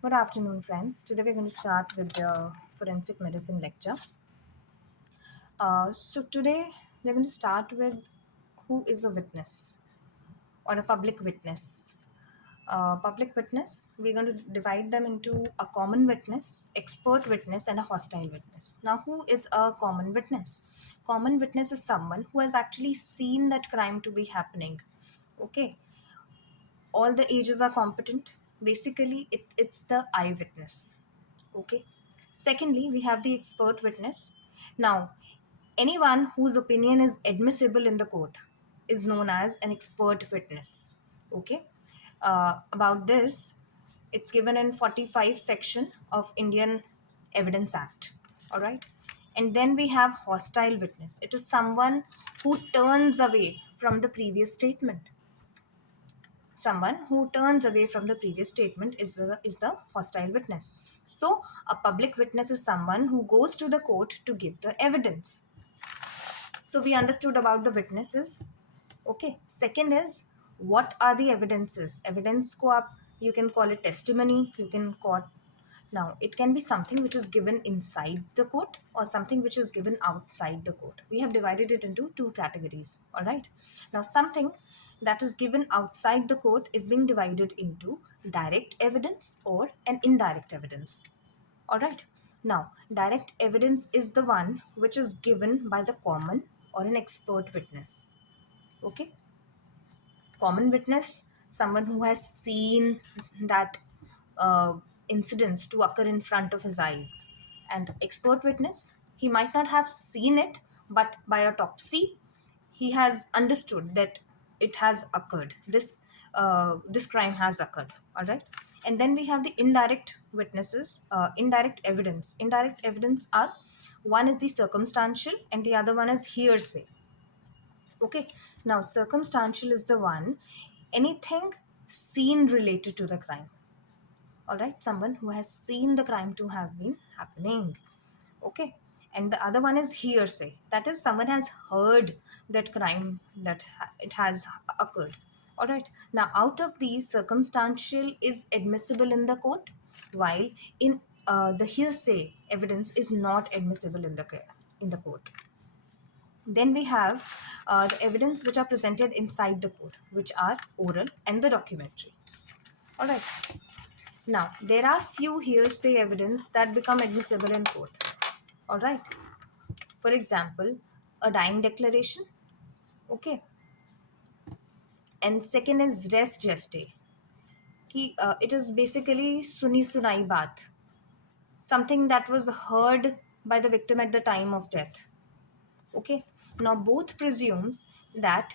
Good afternoon, friends. Today we're going to start with the forensic medicine lecture. Today we're going to start with who is a witness or a public witness. Public witness, we're going to divide them into a common witness, expert witness, and a hostile witness. Now, who is a common witness? Common witness is someone who has actually seen that crime to be happening. Okay, all the ages are competent. Basically, it's the eyewitness. Okay. Secondly, we have the expert witness. Now, anyone whose opinion is admissible in the court is known as an expert witness. Okay. About this, it's given in 45 section of Indian Evidence Act. All right. And then we have hostile witness. It is someone who turns away from the previous statement. Someone who turns away from the previous statement is the hostile witness. So a public witness is someone who goes to the court to give the evidence. So we understood about the witnesses. Okay. Second is, what are the evidences? Evidence को आप, you can call it testimony, you can call, now it can be something which is given inside the court or something which is given outside the court. We have divided it into two categories. All right. Now something that is given outside the court is being divided into direct evidence or an indirect evidence. All right. Now, direct evidence is the one which is given by the common or an expert witness. Okay. Common witness, someone who has seen that uh, incidents to occur in front of his eyes. And expert witness, he might not have seen it, but by autopsy, he has understood that it has occurred. This crime has occurred. All right. And then we have the indirect witnesses, indirect evidence. Indirect evidence are, one is the circumstantial and the other one is hearsay. Okay. Now, circumstantial is the one, anything seen related to the crime. All right. Someone who has seen the crime to have been happening. Okay. And the other one is hearsay. That is, someone has heard that crime, that it has occurred. All right. Now, out of these, circumstantial is admissible in the court, while in the hearsay evidence is not admissible in the court. Then we have the evidence which are presented inside the court, which are oral and the documentary. All right. Now, there are few hearsay evidence that become admissible in court. All right. For example, a dying declaration. Okay. And second is res geste. It is basically suni sunai baat, something that was heard by the victim at the time of death. Okay. Now, both presumes that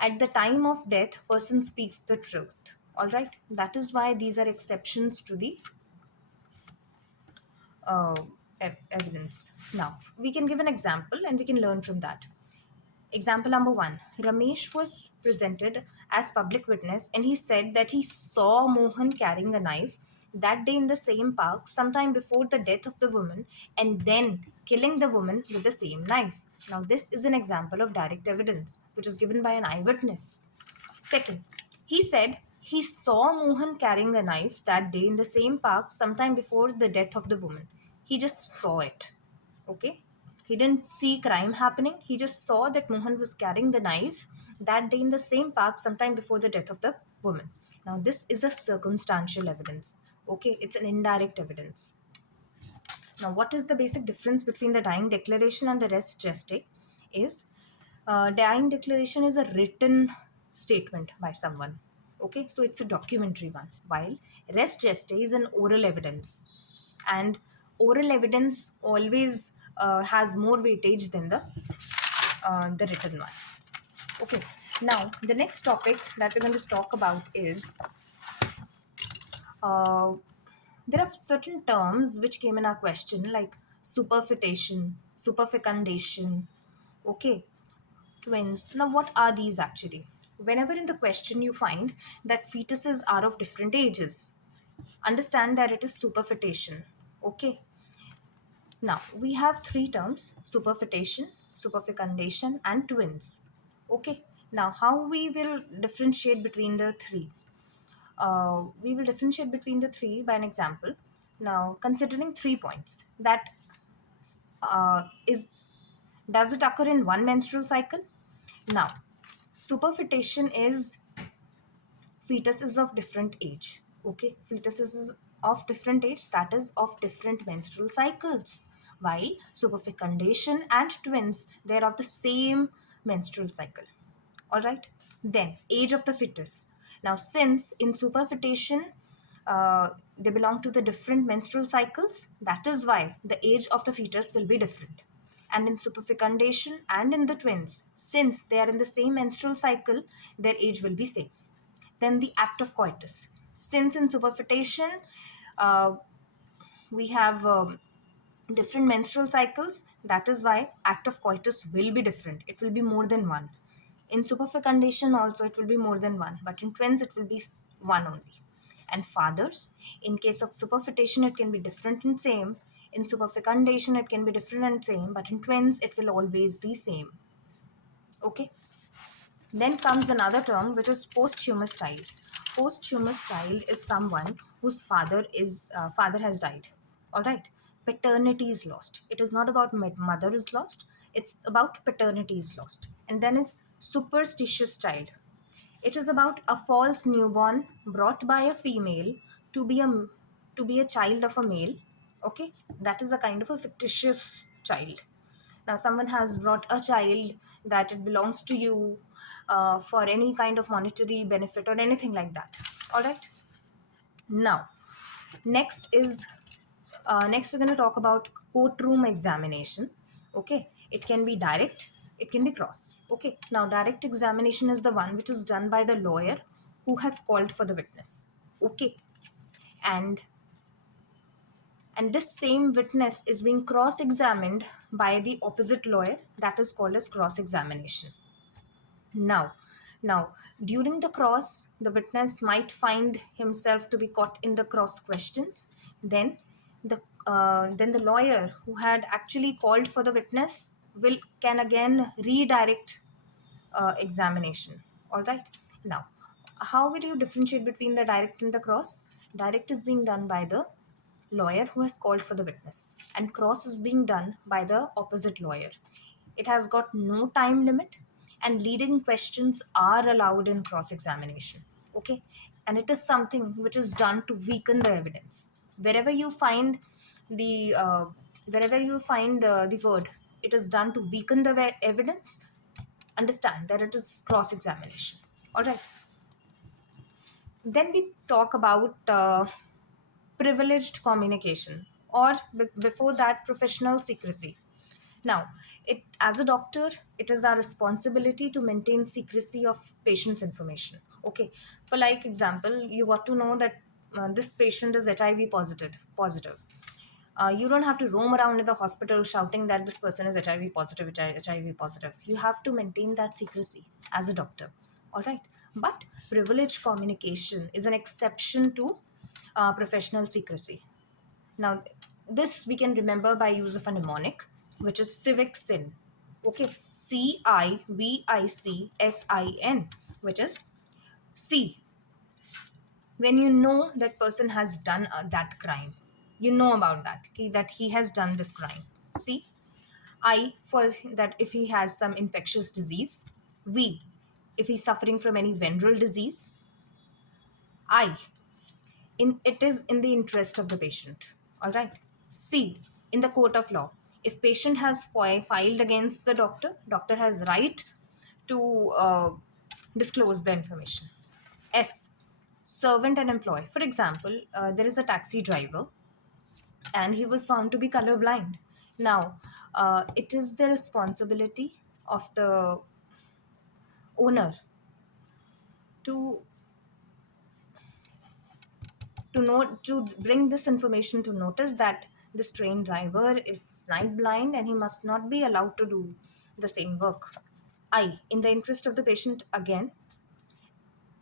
at the time of death, person speaks the truth. All right. That is why these are exceptions to the uh, evidence. Now, we can give an example and we can learn from that. Example number one, Ramesh was presented as public witness and he said that he saw Mohan carrying a knife that day in the same park sometime before the death of the woman and then killing the woman with the same knife. Now, this is an example of direct evidence which is given by an eyewitness. Second, he said he saw Mohan carrying a knife that day in the same park sometime before the death of the woman. He just saw it. Okay? He didn't see crime happening. He just saw that Mohan was carrying the knife that day in the same park sometime before the death of the woman. Now, this is a circumstantial evidence. Okay? It's an indirect evidence. Now, what is the basic difference between the dying declaration and the res geste? Is dying declaration is a written statement by someone. Okay, so it's a documentary one. While res geste is an oral evidence, and oral evidence always has more weightage than the written one. Okay. Now, the next topic that we're going to talk about is uh, there are certain terms which came in our question, like superfetation, superfecundation, okay, twins. Now, what are these actually? Whenever in the question you find that fetuses are of different ages, understand that it is superfetation. Okay. Now, we have three terms: superfetation, superfecundation, and twins. Okay. Now, how we will differentiate between the three? we will differentiate between the three by an example. Now, considering 3 points, that is, does it occur in one menstrual cycle? Now, superfetation is fetuses of different age. Okay, fetuses is of different age, that is of different menstrual cycles. While superfecundation and twins, they're of the same menstrual cycle. All right. Then age of the fetus. Now, since in superfetation they belong to the different menstrual cycles, that is why the age of the fetus will be different. And in superfecundation and in the twins, since they are in the same menstrual cycle, their age will be same. Then the act of coitus. Since in superfetation uh, we have different menstrual cycles, that is why act of coitus will be different. It will be more than one. In superfecundation also it will be more than one, but in twins it will be one only. And fathers, in case of superfetation it can be different and same. In superfecundation it can be different and same, but in twins it will always be same. Okay. Then comes another term, which is posthumous child. Posthumous child is someone whose father has died. All right, paternity is lost. It is not about mother is lost. It's about paternity is lost. And then is superstitious child. It is about a false newborn brought by a female to be a child of a male. Okay, that is a kind of a fictitious child. Now, someone has brought a child that it belongs to you for any kind of monetary benefit or anything like that. All right. Now, next is next we're going to talk about courtroom examination. Okay, it can be direct, it can be cross. Okay, now direct examination is the one which is done by the lawyer who has called for the witness. Okay, and this same witness is being cross examined by the opposite lawyer, that is called as cross examination. Now, during the cross, the witness might find himself to be caught in the cross questions. Then the lawyer who had actually called for the witness can again redirect examination. All right. Now, how will you differentiate between the direct and the cross? Direct is being done by the lawyer who has called for the witness, and cross is being done by the opposite lawyer. It has got no time limit, and leading questions are allowed in cross examination. Okay, and it is something which is done to weaken the evidence. Wherever you find the the word, it is done to weaken the evidence. Understand that it is cross examination. All right. Then we talk about privileged communication, or before that, professional secrecy. Now, it as a doctor, it is our responsibility to maintain secrecy of patient's information. Okay, for like example, you got to know that this patient is HIV positive. You don't have to roam around in the hospital shouting that this person is HIV positive, HIV positive. You have to maintain that secrecy as a doctor. All right. But privileged communication is an exception to professional secrecy. Now, this we can remember by use of a mnemonic, which is civic sin. Okay, CIVICSIN, which is C. When you know that person has done that crime, you know about that, okay, that he has done this crime. C. I, for that if he has some infectious disease. V, if he's suffering from any venereal disease. I, it is in the interest of the patient. All right. C, in the court of law, if patient has filed against the doctor has right to disclose the information. S, servant and employee. For example, there is a taxi driver and he was found to be colorblind. Now, it is the responsibility of the owner to to bring this information to notice that this train driver is night blind and he must not be allowed to do the same work. I, in the interest of the patient again.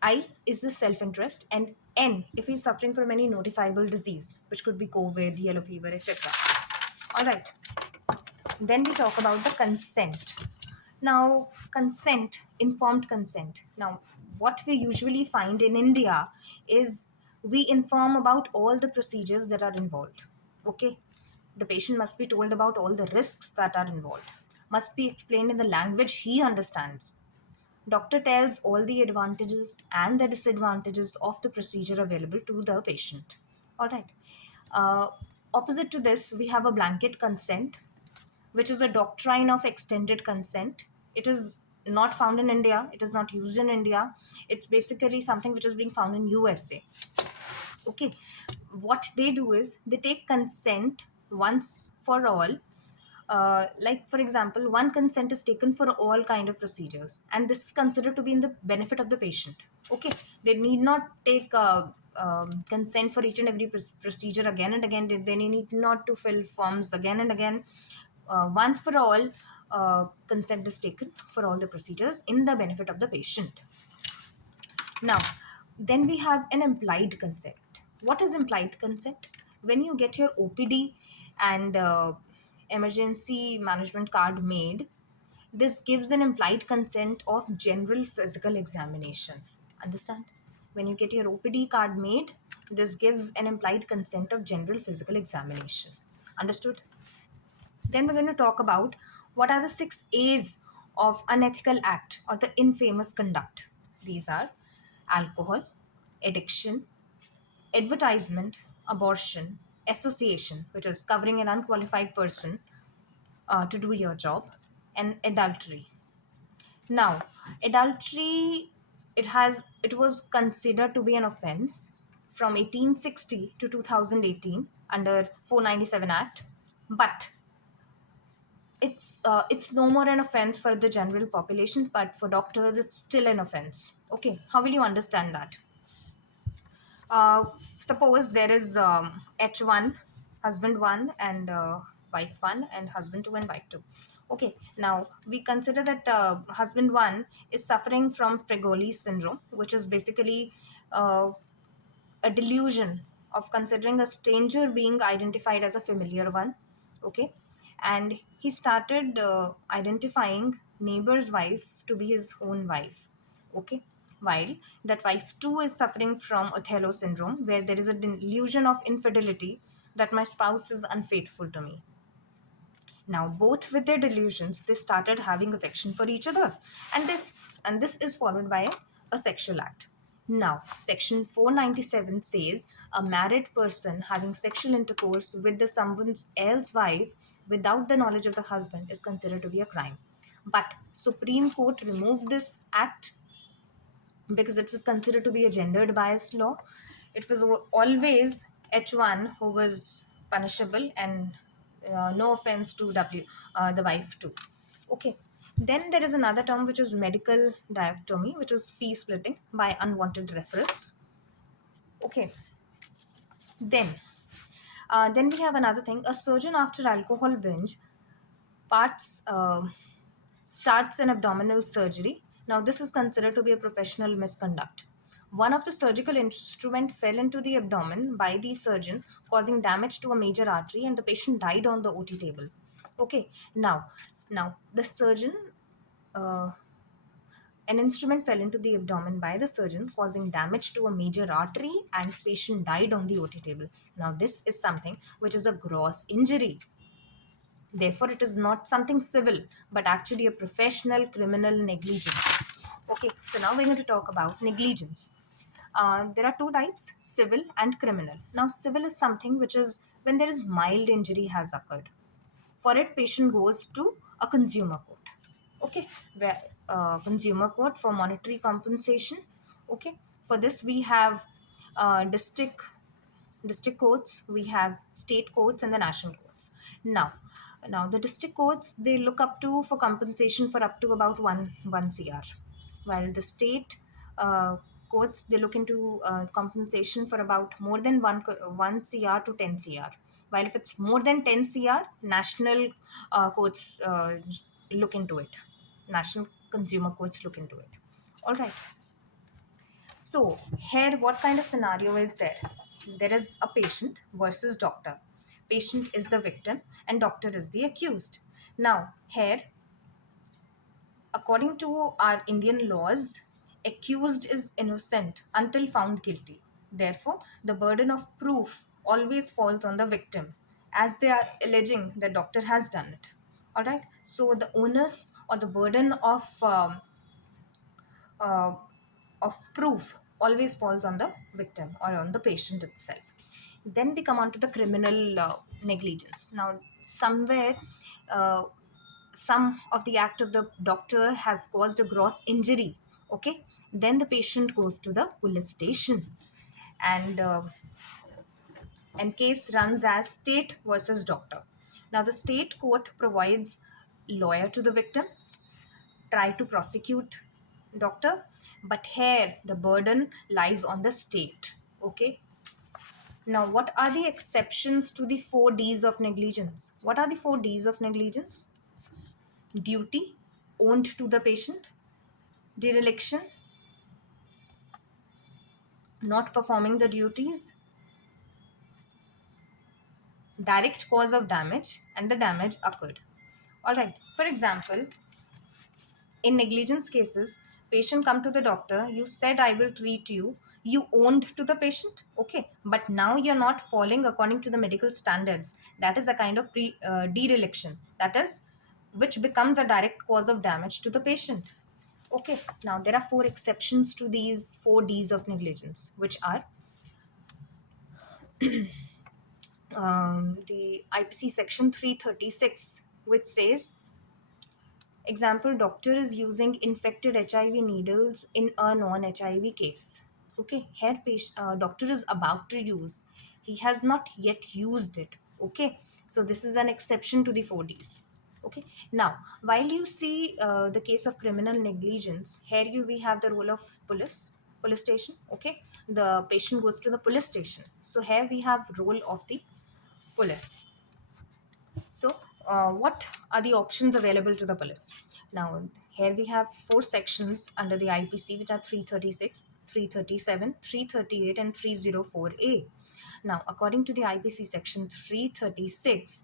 I is the self-interest, and N if he's suffering from any notifiable disease, which could be COVID, yellow fever, etc. All right. Then we talk about the consent. Now, consent, informed consent. Now, what we usually find in India is we inform about all the procedures that are involved. Okay, the patient must be told about all the risks that are involved, must be explained in the language he understands. Doctor tells all the advantages and the disadvantages of the procedure available to the patient. All right. Uh, Opposite to this, we have a blanket consent, which is a doctrine of extended consent. It is not found in India. It is not used in India. It's basically something which is being found in USA. Okay, what they do is they take consent once for all. Like for example, one consent is taken for all kind of procedures, and this is considered to be in the benefit of the patient. Okay, they need not take consent for each and every procedure again and again. They need not to fill forms again and again. Once for all, consent is taken for all the procedures in the benefit of the patient. Now, then we have an implied consent. What is implied consent? When you get your OPD and emergency management card made, this gives an implied consent of general physical examination. Understand? When you get your OPD card made, this gives an implied consent of general physical examination. Understood? Then we're going to talk about what are the 6 A's of unethical act or the infamous conduct. These are alcohol, addiction, advertisement, abortion, association, which is covering an unqualified person to do your job, and adultery. Now, adultery, it was considered to be an offense from 1860 to 2018 under 497 Act, but it's no more an offense for the general population, but for doctors it's still an offense. Okay, how will you understand that? uh, Suppose there is H1, husband 1, and wife 1, and husband 2 and wife 2. Okay, now we consider that husband 1 is suffering from Fregoli syndrome, which is basically uh, a delusion of considering a stranger being identified as a familiar one. Okay, and he started identifying neighbor's wife to be his own wife. Okay, while that wife too is suffering from Othello syndrome, where there is a delusion of infidelity, that my spouse is unfaithful to me. Now, both with their delusions, they started having affection for each other, and this is followed by a sexual act. Now, Section 497 says a married person having sexual intercourse with the someone else's wife without the knowledge of the husband is considered to be a crime. But Supreme Court removed this act because it was considered to be a gendered biased law. It was always H1 who was punishable, and no offense to the wife too. Okay. Then there is another term which is medical dichotomy, which is fee splitting by unwanted reference. Okay. Then, then we have another thing. A surgeon after alcohol binge parts starts an abdominal surgery. Now, this is considered to be a professional misconduct. One of the surgical instrument fell into the abdomen by the surgeon, causing damage to a major artery, and the patient died on the OT table. Okay, now the surgeon, uh, an instrument fell into the abdomen by the surgeon, causing damage to a major artery, and patient died on the OT table. Now, this is something which is a gross injury. Therefore, it is not something civil, but actually a professional criminal negligence. Okay, so now we're going to talk about negligence. There are two types, civil and criminal. Now, civil is something which is when there is mild injury has occurred. For it, patient goes to a consumer court. Okay, where consumer court for monetary compensation. Okay, for this we have district courts, we have state courts, and the national courts. Now the district courts, they look up to for compensation for up to about one cr, while the state courts, they look into compensation for about more than one cr to 10 cr, while if it's more than 10 cr, national courts look into it, national consumer courts look into it. All right. So, here, what kind of scenario is there? There is a patient versus doctor. Patient is the victim and doctor is the accused. Now, here, according to our Indian laws, accused is innocent until found guilty. Therefore, the burden of proof always falls on the victim, as they are alleging the doctor has done it. All right. So the onus or the burden uh, of proof always falls on the victim or on the patient itself. Then we come on to the criminal negligence. Now, somewhere, uh, some of the act of the doctor has caused a gross injury. Okay, then the patient goes to the police station, and case runs as state versus doctor. Now, the state court provides lawyer to the victim, try to prosecute doctor, but here the burden lies on the state. Okay. Now, what are the exceptions to the 4 Ds of negligence? What are the 4 Ds of negligence? Duty owned to the patient, dereliction, not performing the duties, direct cause of damage, and the damage occurred. All right. For example, in negligence cases, patient come to the doctor, you said I will treat you, you owned to the patient, okay, but now you're not following according to the medical standards. That is a kind of dereliction, that is, which becomes a direct cause of damage to the patient. Okay, now there are 4 exceptions to these 4 Ds of negligence, which are the IPC section 336, which says, example, doctor is using infected HIV needles in a non-HIV case. Okay, here doctor is about to use. He has not yet used it. Okay, so this is an exception to the 4Ds. Okay, now while you see the case of criminal negligence, here we have the role of police station. Okay, the patient goes to the police station. So here we have role of the police. So, what are the options available to the police? Now, here we have 4 sections under the IPC, which are 336, 337, 338, and 304A. Now, according to the IPC section 336,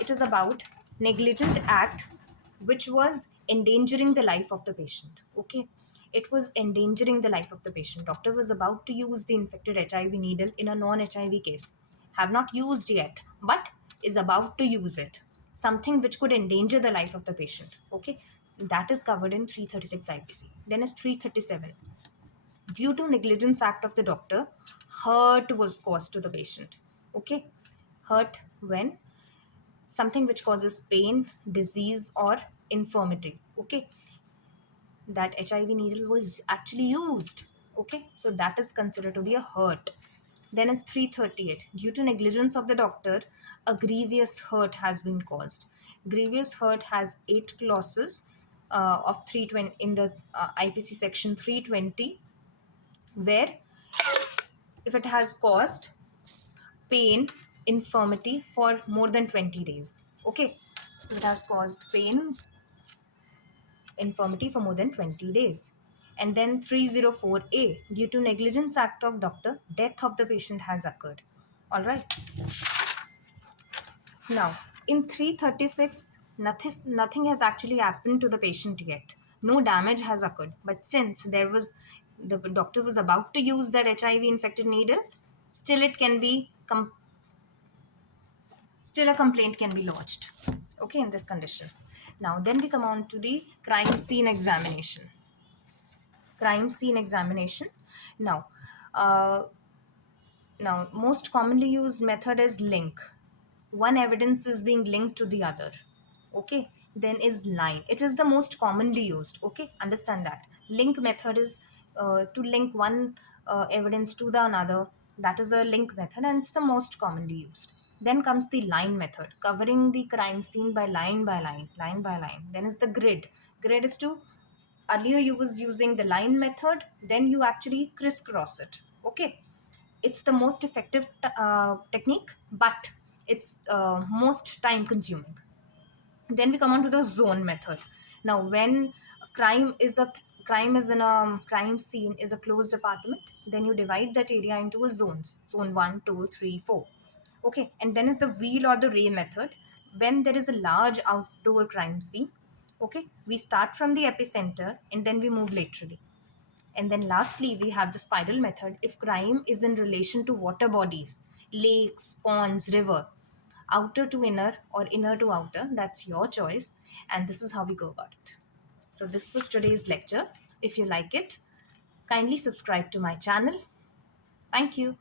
it is about negligent act which was endangering the life of the patient. Okay, it was endangering the life of the patient. Doctor was about to use the infected HIV needle in a non-HIV case, have not used yet, but is about to use it, something which could endanger the life of the patient. Okay, that is covered in 336 IPC. Then is 337, due to negligence act of the doctor, hurt was caused to the patient. Okay, hurt when something which causes pain, disease, or infirmity. Okay, that HIV needle was actually used. Okay, so that is considered to be a hurt. Then is 338. Due to negligence of the doctor, a grievous hurt has been caused. Grievous hurt has 8 clauses of 320 in the IPC section 320, where if it has caused pain, infirmity for more than 20 days. Okay, so it has caused pain, infirmity for more than 20 days. And then 304A, due to negligence act of doctor, death of the patient has occurred. All right. Now, in 336, nothing has actually happened to the patient yet. No damage has occurred. But since the doctor was about to use that HIV infected needle, still it can be still a complaint can be lodged. Okay, in this condition. Now, then we come on to the crime scene examination. Crime scene examination. Now, uh, most commonly used method is link. One evidence is being linked to the other. Okay, then is line. It is the most commonly used. Okay, understand that. Link method is to link one evidence to the another. That is a link method, and it's the most commonly used. Then comes the line method, covering the crime scene by line by line, line by line. Then is the grid. Grid is to, earlier you was using the line method, then you actually crisscross it. Okay, it's the most effective technique, but it's most time consuming. Then we come on to the zone method. Now, when crime is in a crime scene is a closed apartment, then you divide that area into a zones, zone 1, 2, 3, 4. Okay, and then is the wheel or the ray method. When there is a large outdoor crime scene, okay, we start from the epicenter and then we move laterally. And then lastly, we have the spiral method. If crime is in relation to water bodies, lakes, ponds, river, outer to inner or inner to outer, that's your choice. And this is how we go about it. So this was today's lecture. If you like it, kindly subscribe to my channel. Thank you.